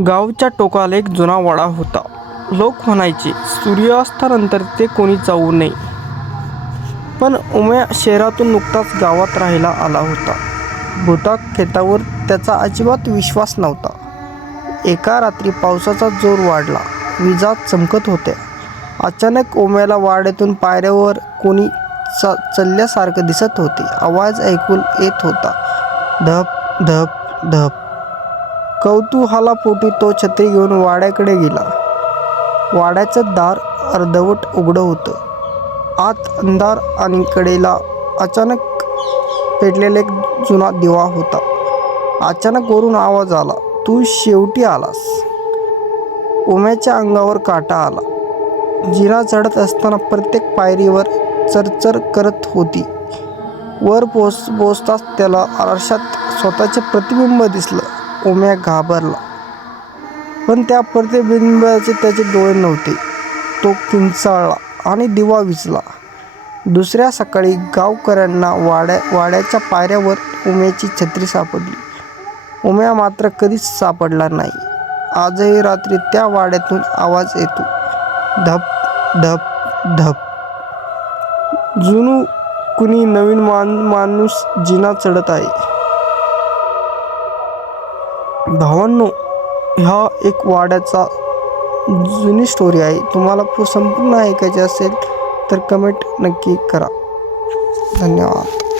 गावच्या टोकाला एक जुना वाडा होता. लोक म्हणायचे सूर्यास्तानंतर ते कोणी जाऊ नये. पण उम्या शहरातून नुकताच गावात राहायला आला होता. भूता खेतावर त्याचा अजिबात विश्वास नव्हता. एका रात्री पावसाचा जोर वाढला. विजा चमकत होत्या. अचानक ओम्याला वाड्यातून पायऱ्यावर कोणी च चलल्यासारखं दिसत होते. आवाज ऐकून येत होता. धप धप धप. कौतुहालापोटी तो छत्री घेऊन वाड्याकडे गेला. वाड्याचं दार अर्धवट उघडं होतं. आत अंधार आणि कडेला अचानक पेटलेला एक जुना दिवा होता. अचानक वरून आवाज आला तू शेवटी आलास. उम्याच्या अंगावर काटा आला. जिना चढत असताना प्रत्येक पायरीवर चरचर करत होती. वर पोच पोचताच त्याला आरशात स्वतःचे प्रतिबिंब दिसलं. उम्या घाबरला. पण त्या प्रतिबिंबाचे त्याचे डोळे नव्हते. तो किंचाळला आणि दिवा विचला. दुसऱ्या सकाळी गावकऱ्यांना वाड्या वाड्याच्या पायऱ्यावर उम्याची छत्री सापडली. उम्या मात्र कधीच सापडला नाही. आजही रात्री त्या वाड्यातून आवाज येतो. धप धप धप. जुनू कुणी नवीन मान माणूस जिना चढत आहे. भावांनो ह्या एक वाड्याचा जुनी स्टोरी आहे. तुम्हाला पू- संपूर्ण ऐकायची असेल तर कमेंट नक्की करा. धन्यवाद.